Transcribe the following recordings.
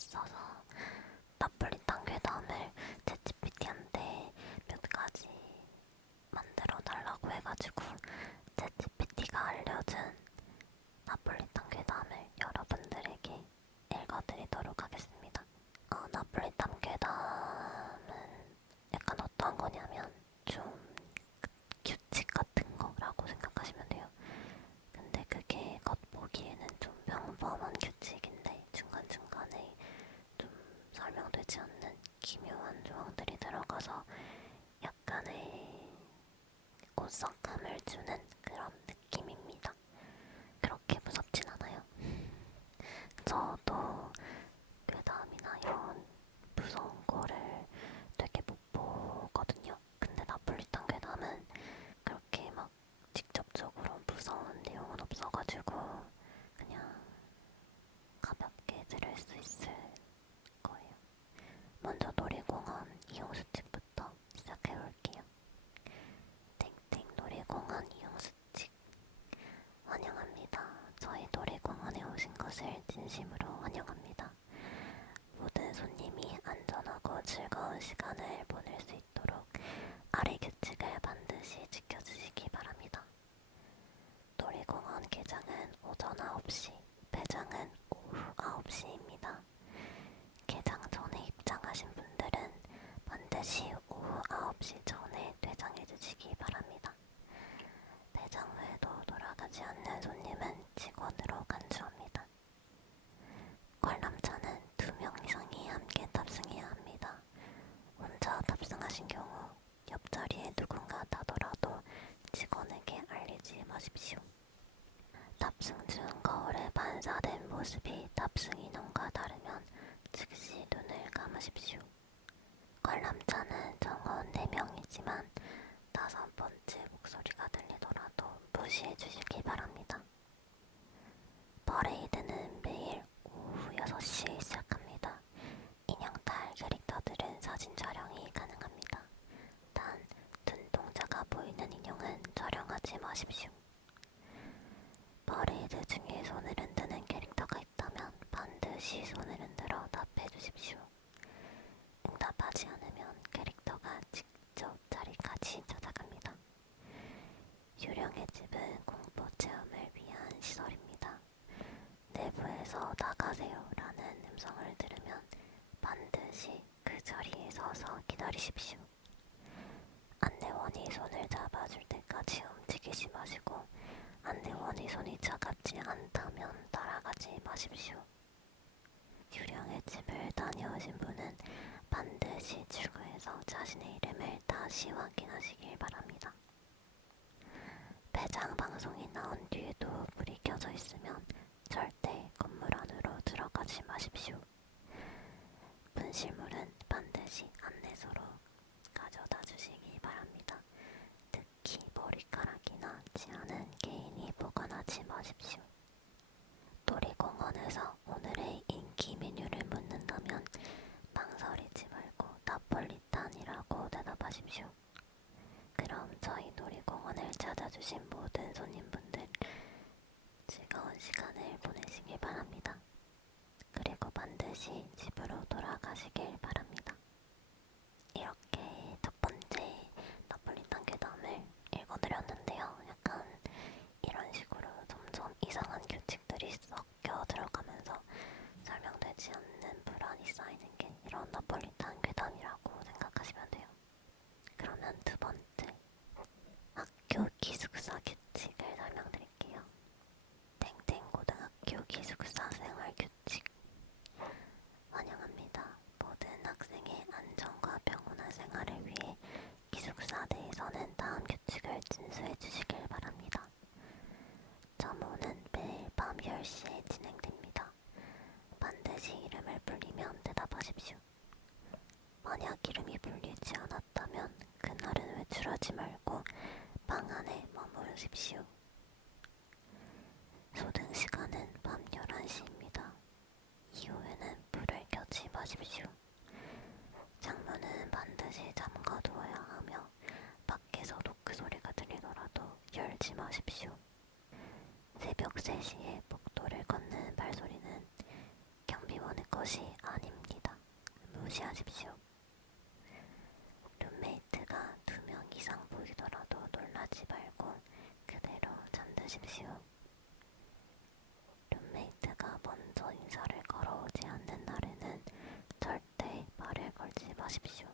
있어서 나폴리탄 괴담을 챗GPT한테 몇 가지 만들어 달라고 해가지고 챗GPT가 알려준 나폴리탄 괴담을 여러분들에게 읽어드리도록 하겠습니다. 나폴리탄 괴담은 약간 어떤 거냐면 좀 규칙 같은 거라고 생각하시면 돼요. 근데 그게 겉보기에는 좀 평범한 규칙인데 중간중간에 좀 설명되지 않는 기묘한 조항들이 들어가서 약간의 오싹함을 주는 그런 느낌입니다. 그렇게 무섭진 않아요. 저도 괴담이나 이런 무서운 거를 되게 못 보거든요. 근데 나폴리탄 괴담은 그렇게 막 직접적으로 무서운 내용은 없어가지고 그냥 가볍게 들을 수 있을 거예요. 먼저 놀이공원 이용 수칙부터 시작해볼게요. 땡땡 놀이공원 이용 수칙. 환영합니다. 저희 놀이공원에 오신 것을 진심으로 환영합니다. 모든 손님이 안전하고 즐거운 시간을 보낼 수 있도록 아래 규칙을 반드시 지켜주시기 바랍니다. 놀이공원 개장은 오전 9시, 폐장은 오후 9시입니다. 개장 전에 입장하신 분들은 반드시 오후 9시 전에 퇴장해주시기 바랍니다. 폐장 후에도 돌아가지 않는 손님은 직원으로 간주합니다. 관람차는 2명 이상이 함께 탑승해야 합니다. 혼자 탑승하신 경우 옆자리에 누군가 타더라도 직원에게 알리지 마십시오. 탑승 중 거울에 반사된 모습이 탑승 인원과 다르면 즉시 눈을 감으십시오. 관람차는 정원 4명이지만 5번째 목소리가 들리더라도 무시해 주시기 바랍니다. 퍼레이드는 매일 오후 6시에 시작합니다. 인형탈 캐릭터들은 사진 촬영이 가능합니다. 단, 눈동자가 보이는 인형은 촬영하지 마십시오. 퍼레이드 중에 손을 흔드는 캐릭터가 있다면 반드시 손을 흔들어 답해주십시오. 응답하지 않으면 캐릭터가 직접 자리까지 찾아갑니다. 유령의 집은 공포 체험을 위한 시설입니다. 내부에서 나가세요 라는 음성을 들으면 반드시 그 자리에 서서 기다리십시오. 안내원이 손을 잡아줄 때까지 움직이지 마시고 안내원이 손이 차갑지 않다면 따라가지 마십시오. 유령의 집을 다녀오신 분은 반드시 출구에서 자신의 이름을 다시 확인하시길 바랍니다. 배장 방송이 나온 뒤에도 불이 켜져 있으면 절대 건물 안으로 들어가지 마십시오. 분실물은 반드시 안내소로 가져다 주시기 바랍니다. 특히 머리카락이나 치아는 개인이 보관하지 마십시오. 놀이공원에서 오늘의 인기 메뉴를 묻는다면 망설이지 말고 나폴리탄이라고 대답하십시오. 그럼 저희 놀이공원을 찾아주신 모든 손님분들 즐거운 시간을 보내시길 바랍니다. 그리고 반드시 집으로 돌아가시길 바랍니다. 이렇게 첫 번째 나폴리탄 괴담을 읽어드렸는데요. 약간 이런 식으로 점점 이상한 규칙들이 섞여 들어가면서 설명되지 않는 불안이 쌓이는 게 이런 나폴리탄 괴담이라고 생각하시면 돼요. 그러면 두 번째, 학교 기숙사 규칙을 설명드릴게요. 땡땡 고등학교 기숙사 생활 규칙. 환영합니다. 모든 학생의 안전과 평온한 생활을 위해 기숙사 내에서는 다음 규칙을 준수해 주시길 바랍니다. 점호는 매일 밤 10시에 진행됩니다. 반드시 이름을 불리면 대답하십시오. 만약 이름이 불리지 않았다면 그날은 외출하지 말고 방 안에 머무르십시오. 소등 시간은 밤 11시입니다. 이후에는 불을 켜지 마십시오. 창문은 반드시 잠가두어야 하며 밖에서 노크 소리가 들리더라도 열지 마십시오. 새벽 3시에 복도를 걷는 발소리는 경비원의 것이 무시하십시오. 룸메이트가 2명 이상 보이더라도 놀라지 말고 그대로 잠드십시오. 룸메이트가 먼저 인사를 걸어오지 않는 날에는 절대 말을 걸지 마십시오.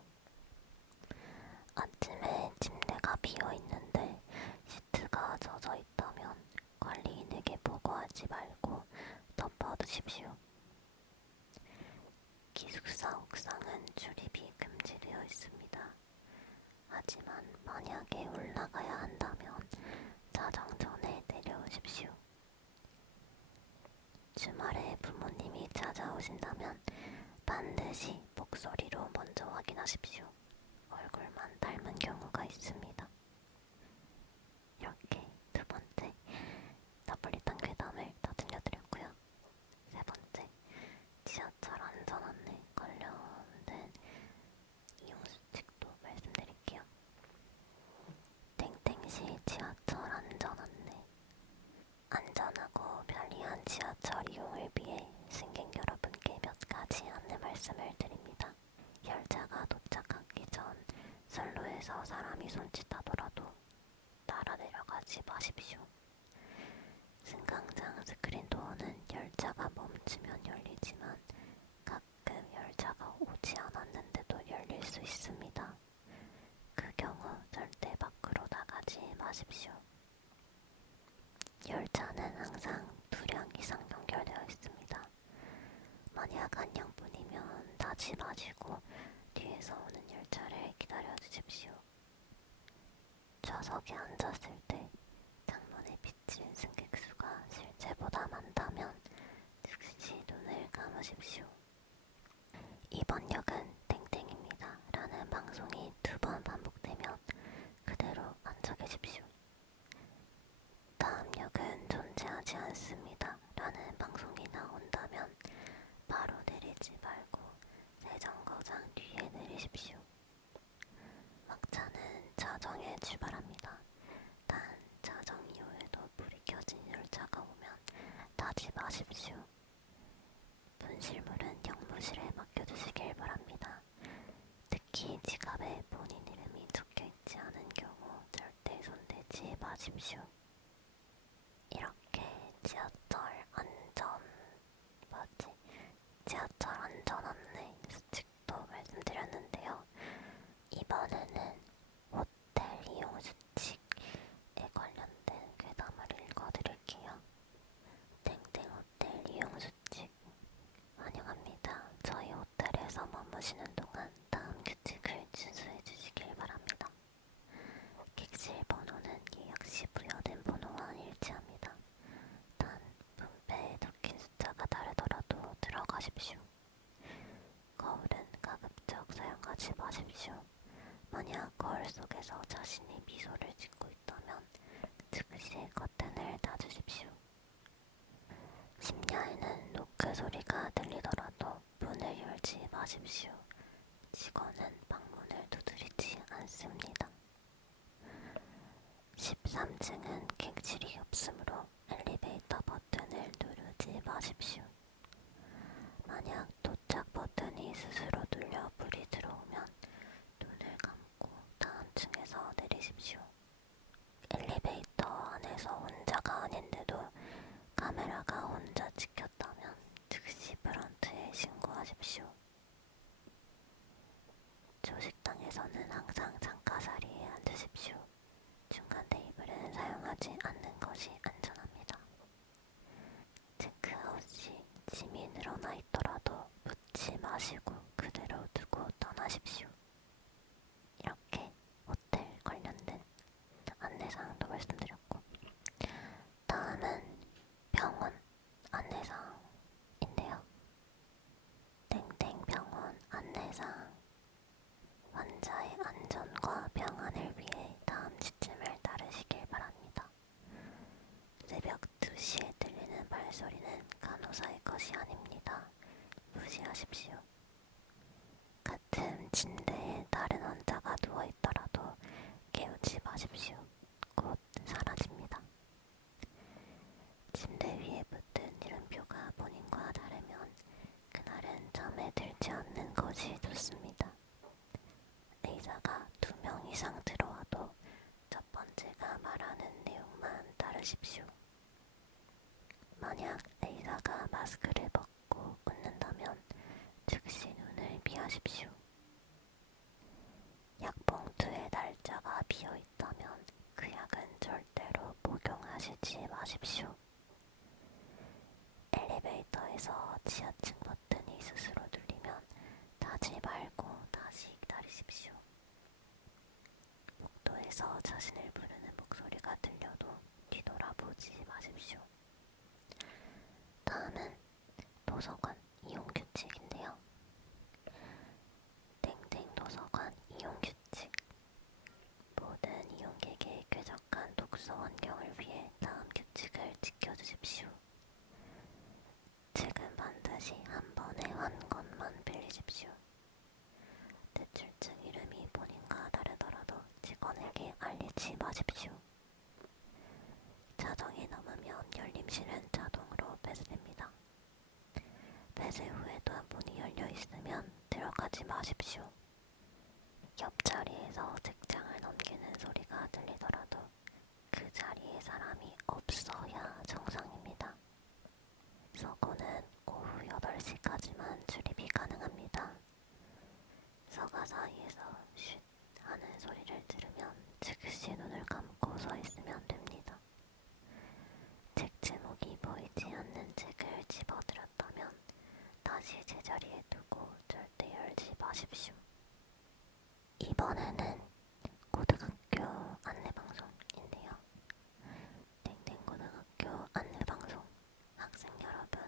아침에 침대가 비어있는데 시트가 젖어 있다면 관리인에게 보고하지 말고 덮어두십시오. 기숙사 옥상은 출입이 금지되어 있습니다. 하지만 만약에 올라가야 한다면 자정 전에 내려오십시오. 주말에 부모님이 찾아오신다면 반드시 목소리로 먼저 확인하십시오. 얼굴만 닮은 경우가 있습니다. 이렇게 두 번째 나폴리탄 괴담을 다 들려드렸고요. 세 번째 지하철 안전 안내 관련된 이용 수칙도 말씀드릴게요. 땡땡시 지하철 안전 안내. 안전하고 편리한 지하철 이용을 위해 승객 여러분께 몇 가지 안내 말씀을 드립니다. 열차가 도착하기 전 선로에서 사람이 손짓하더라도 따라 내려가지 마십시오. 승강장 스크린 도어는 열차가 멈추면 열리지만 가끔 열차가 오지 않았는데도 열릴 수 있습니다. 그 경우 절대 밖으로 나가지 마십시오. 열차는 항상 2량 이상 연결되어 있습니다. 만약 한 량뿐이면 타지 마시고 뒤에서 오는 열차를 기다려 주십시오. 좌석에 앉았을 때 창문에 비친 승객 수가 실제보다 많다면 즉시 눈을 감으십시오. 이번 역은 땡땡입니다 라는 방송이 2번 반복되면 그대로 앉아 계십시오. 다음 역은 존재하지 않습니다 라는 방송이 나온다면 바로 내리지 말고 세정거장 뒤에 내리십시오. 막차는 자정에 출발합니다. 단 자정 이후에도 불이 켜진 열차가 오면 타지 마십시오. 분실물은 역무실에 맡겨두시길 바랍니다. 특히 지갑에 본인 이름이 적혀있지 않은 경우 절대 손대지 마십시오. 이렇게 지하철 안전 안내 수칙도 말씀드렸는데요. 이번에는 호텔 이용 수칙에 관련된 괴담을 읽어드릴게요. 땡땡 호텔 이용 수칙. 환영합니다. 저희 호텔에서 머무시는 동안 다음 규칙을 준수해 주시길 바랍니다. 객실 번호는 예약 시 부여된 번호와 일치합니다. 단 분배에 적힌 숫자가 다르더라도 들어가십시오. 거울은 가급적 사용하지 마십시오. 만약 거울 속에서 자신이 미소를 짓고 있다면 즉시 커튼을 닫으십시오. 심야에는 노크 소리가 들리더라도 문을 열지 마십시오. 직원은 방문을 두드리지 않습니다. 13층은 객실이 없으므로 엘리베이터 버튼을 누르지 마십시오. 만약 도착 버튼이 스스로 눌려 불이 들어오면 눈을 감고 다음 층에서 내리십시오. 엘리베이터 안에서 혼자가 아닌데도 카메라가 혼자 찍혔다면 즉시 프런트에 신고하십시오. 조식당에서는 항상 창가 자리에 앉으십시오. 중간 테이블은 사용하지 않는 것이 안전합니다. 체크아웃 시 짐이 늘어나 있더라도 묻지 마시고 그대로 두고 떠나십시오. 이렇게 호텔 관련된 안내사항도 말씀드렸고, 다음은 병원 안내사항인데요. 땡땡병원 안내사항. 환자의 안전과 평안을 위해 다음 지침을 따르시길 바랍니다. 새벽 2시에 들리는 발소리는 간호사의 것이 아닙니다. 무시하십시오. 것이 좋습니다. 의사가 2명 이상 들어와도 첫 번째가 말하는 내용만 따르십시오. 만약 의사가 마스크를 벗고 웃는다면 즉시 눈을 피하십시오. 약봉투에 날짜가 비어있다면 그 약은 절대로 복용하시지 마십시오. 엘리베이터에서 지하층 버튼이 스스로 눌리면 닫지 말고 다시 기다리십시오. 복도에서 자신을 부르는 목소리가 들려도 뒤돌아보지 마십시오. 다음은 도서관 이용 규칙인데요. 땡땡 도서관 이용 규칙. 모든 이용객의 쾌적한 독서 환경을 위해 다음 규칙을 지켜주십시오. 책은 반드시 한 번에 한 권만 빌리십시오. 대출증 이름이 본인과 다르더라도 직원에게 알리지 마십시오. 자정이 넘으면 열림실은 자동으로 폐쇄됩니다. 폐쇄 후에도 문이 열려 있으면 들어가지 마십시오. 옆자리에서 책장을 넘기는 소리가 들리더라도 그 자리에 사람이 없어야 정상입니다. 서고는 오후 8시까지만 출입이 가능합니다. 서가 사이에서 쉿 하는 소리를 들으면 즉시 눈을 감고 서 있으면 됩니다. 책 제목이 보이지 않는 책을 집어들었다면 다시 제자리에 두고 절대 열지 마십시오. 이번에는 고등학교 안내방송인데요. 땡땡고등학교 안내방송. 학생 여러분,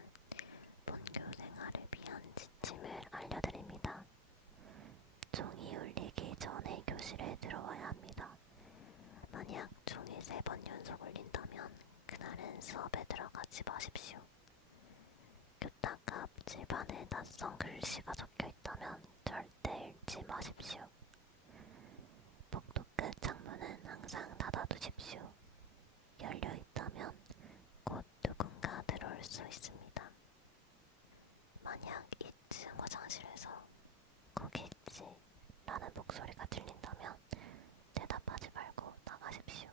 본교 생활을 위한 지침을 알려드립니다. 종이 울리기 전에 교실에 들어와야 합니다. 만약 종이 3번 연속 울린다면 그날은 수업에 들어가지 마십시오. 교탁 앞 집안에 낯선 글씨가 적혀있다면 절대 읽지 마십시오. 복도 끝 창문은 항상 닫아두십시오. 열려있다면 곧 누군가 들어올 수 있습니다. 만약 2층 화장실에서 거기 있지 라는 목소리가 들린다면 대답하지 말고 나가십시오.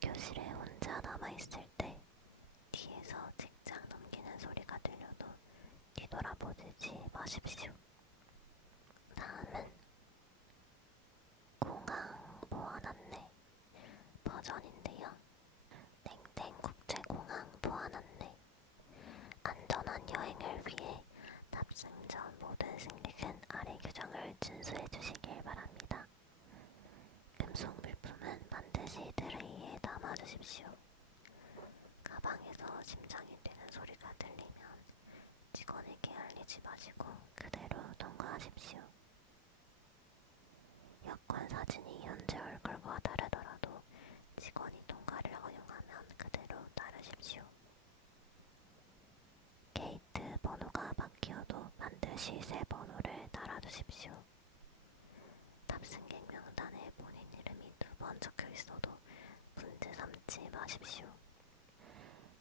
교실에 혼자 남아있을 때 뒤에서 책장 넘기는 소리가 들려도 뒤돌아보지 마십시오. 다음은 공항 보안 안내 버전인데요. 땡땡 국제공항 보안 안내. 안전한 여행을 위해 탑승 전 모든 승객은 아래 규정을 준수해 주시길 바랍니다. 금속 물품은 반드시 트레이에 담아주십시오. 가방에서 심장이 뛰는 소리가 들리면 직원에게 알리지 마시고 그대로 통과하십시오. 여권 사진이 현재 얼굴과 다르더라도 직원이 통과를 허용하면 그대로 따르십시오. 게이트 번호가 바뀌어도 반드시 새 번호를 달아두십시오. 탑승객 명단에 본인 이름이 2번 적혀 있어도 문제 삼지 마십시오.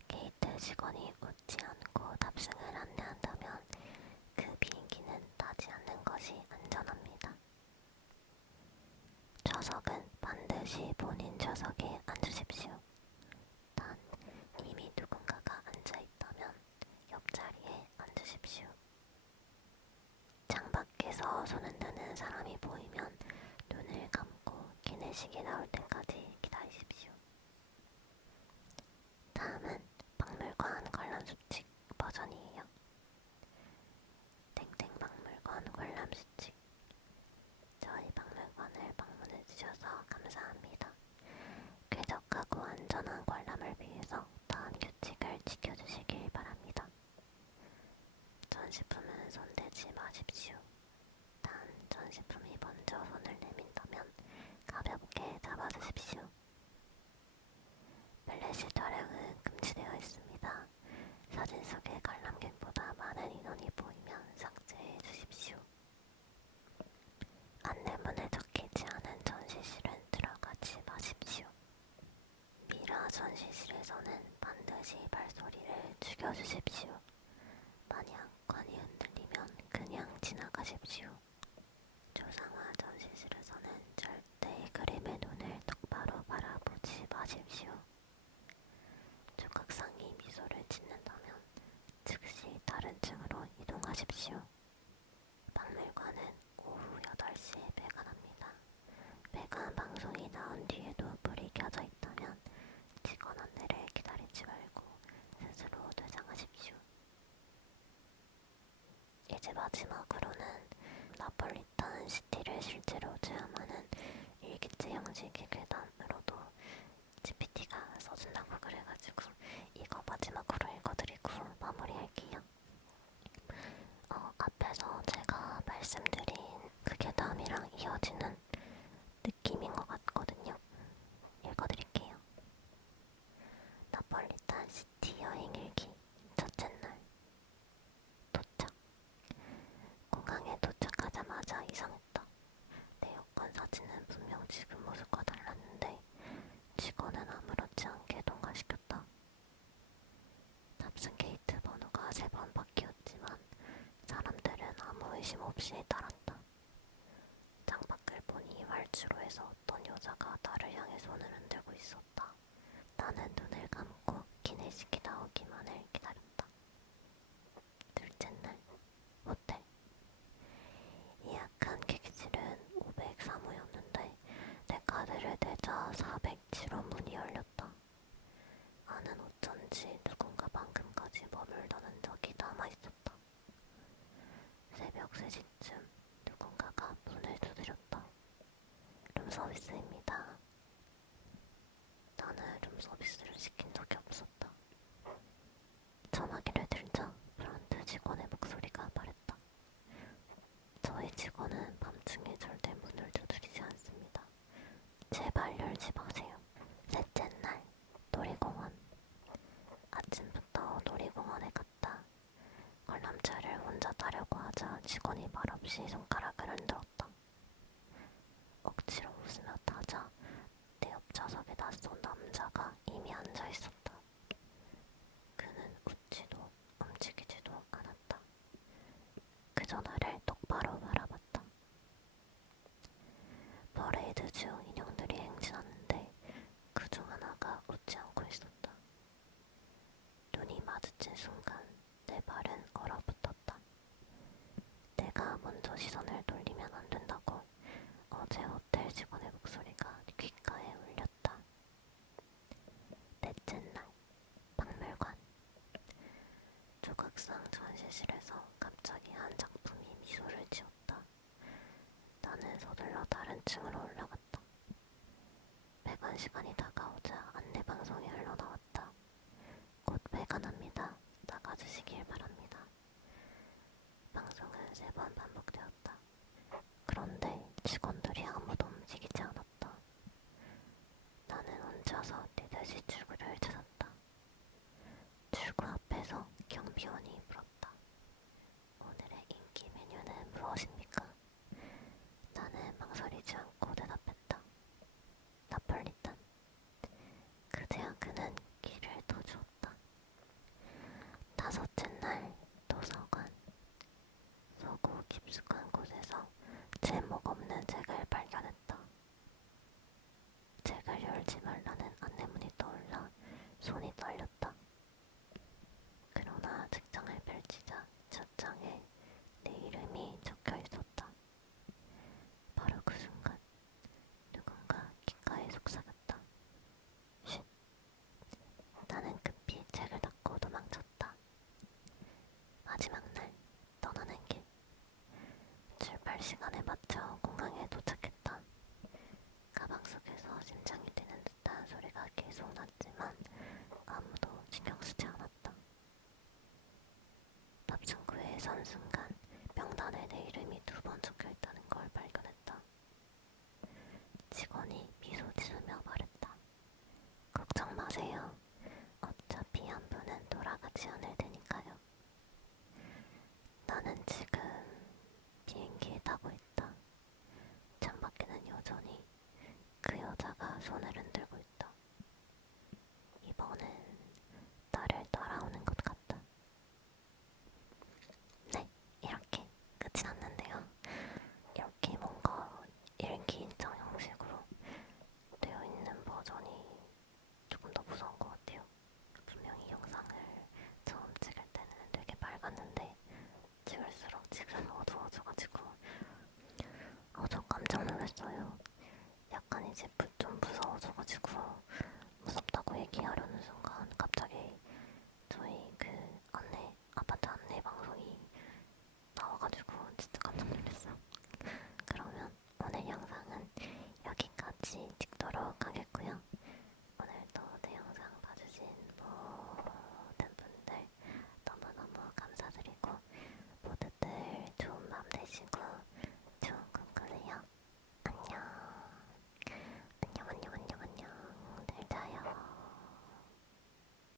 게이트 직원이 웃지 않고 탑승을 안내한다면 그 비행기는 타지 않는 것이 안전합니다. 좌석은 반드시 본인 좌석에 앉으십시오. 단, 이미 누군가가 앉아있다면 옆자리에 앉으십시오. 창밖에서 손을 드는 사람이 보이면 눈을 감고 기내식이 나올 때까지 기다리십시오. 다음은 박물관 관람 수칙 버전이에요. 땡땡 박물관 관람 수칙. 저희 박물관을 방문해 주셔서 감사합니다. 쾌적하고 안전한 관람을 위해서 다음 규칙을 지켜주시길 바랍니다. 전시품은 손대지 마십시오. 단 전시품이 먼저 손을 내민다면 가볍게 잡아주십시오. 플래시 촬영은 금지되어 있습니다. 사진 속의 관람객보다 많은 인원이 보이면 삭제해 주십시오. 안내문에 적히지 않은 전시실은 들어가지 마십시오. 미라 전시실에서는 반드시 발소리를 죽여주십시오. 만약 관이 흔들리면 큰 마지막으로는 나폴리탄 시티를 실제로 체험하는 일기체 형식의 괴담으로도 GPT가 써준다고 그래가지고 이거 마지막으로 읽어드리고 마무리할게요. 앞에서 제가 말씀드린 그 괴담이랑 이어지는 느낌인 것 같거든요. 읽어드릴게요. 나폴리탄 시티 여행 일기 첫째 날 도착. 공항에 도착하자마자 이상했다. 내 여권 사진은 분명 지금 모습과 달랐는데 직원은 아무렇지 않게 통과시켰다. 탑승 게이트 번호가 3번 바뀌었지만 사람들은 아무 의심 없이 따랐다. 창밖을 보니 활주로에서 어떤 여자가 나를 향해 손을 흔들고 있었다. 나는 눈을 감고 기내식이 나오기만을 기다렸다. 둘째 날 호텔. 예약한 객실은 503호였는데 내 카드를 대자 407호 문이 열렸다. 안은 어쩐지 누군가 방금까지 머물던 흔적이 남아있었다. 새벽 3시쯤 누군가가 문을 두드렸다. 룸서비스입니다. 나는 룸서비스를 시킨 적이 없었다. 전화기를 들자 프런트 직원의 목소리가 말했다. 저희 직원은 밤중에 절대 문을 두드리지 않습니다. 제발 열지 마세요. 셋째 날 놀이공원. 아침부터 놀이공원에 갔다. 관람차를 혼자 타려고 하자 직원이 말없이 손가락을 흔들었다. 억지로 웃으며 타자 내 옆 좌석에 낯선 남자가 이미 앉아있었다. 그는 웃지도 움직이지도 않았다. 그저 나를 똑바로 바라봤다. 퍼레이드 중 인형들이 행진하는데 그중 하나가 웃지 않고 있었다. 눈이 마주친 순간 내 발은 얼어붙었다. 내가 먼저 시선을 돌리면 안 된다고 어제 호텔 직원의 목소리가 귓가에 울렸다. 넷째 날 박물관. 조각상 전시실에서 갑자기 한 작품이 미소를 지었다. 나는 서둘러 다른 층으로 올라갔다. 배관 시간이 다가오자 안내방송이 흘러나왔다. 곧 배관합니다. 나가주시길 바랍니다. 방송은 3번 반복되었다. 그런데 직원들이 아무도 움직이지 않았다. 나는 혼자서 뛰듯이 출구를 찾았다. 출구 앞에서 경비원이 물었다. 오늘의 인기 메뉴는 무엇입니까? 나는 망설이지 않고 대답했다. 나폴리탄. 그제야 그는 길을 터주었다. 다섯째 날 도서관. 서구 깊숙한 곳에서 제목 없는 책을 발견했다. 책을 열지 말라는 안내문이 떠올라 손이 떨렸다. 그러나 책장을 펼치자 첫 장에 내 이름이 적혀 있었다. 바로 그 순간 누군가 귓가에 속삭였다. 쉿. 나는 급히 책을 닫고 도망쳤다. 마지막 날 떠나는 길. 출발 시간에 맞춰 공항에 도착했다. 가방 속에서 심장이 뛰는 듯한 소리가 계속 났지만 아무도 신경 쓰지 않았다. 탑승구에 선 순간 명단에 내 이름이 2번 적혀 있다는 걸 발견했다. 직원이 미소 지으며 말했다. 걱정 마세요. 어차피 한 분은 돌아가지 않을 테니까요. 나는 지금 비행기에 타고 있다. 창밖에는 여전히 그 여자가 손을 흔들고 있다.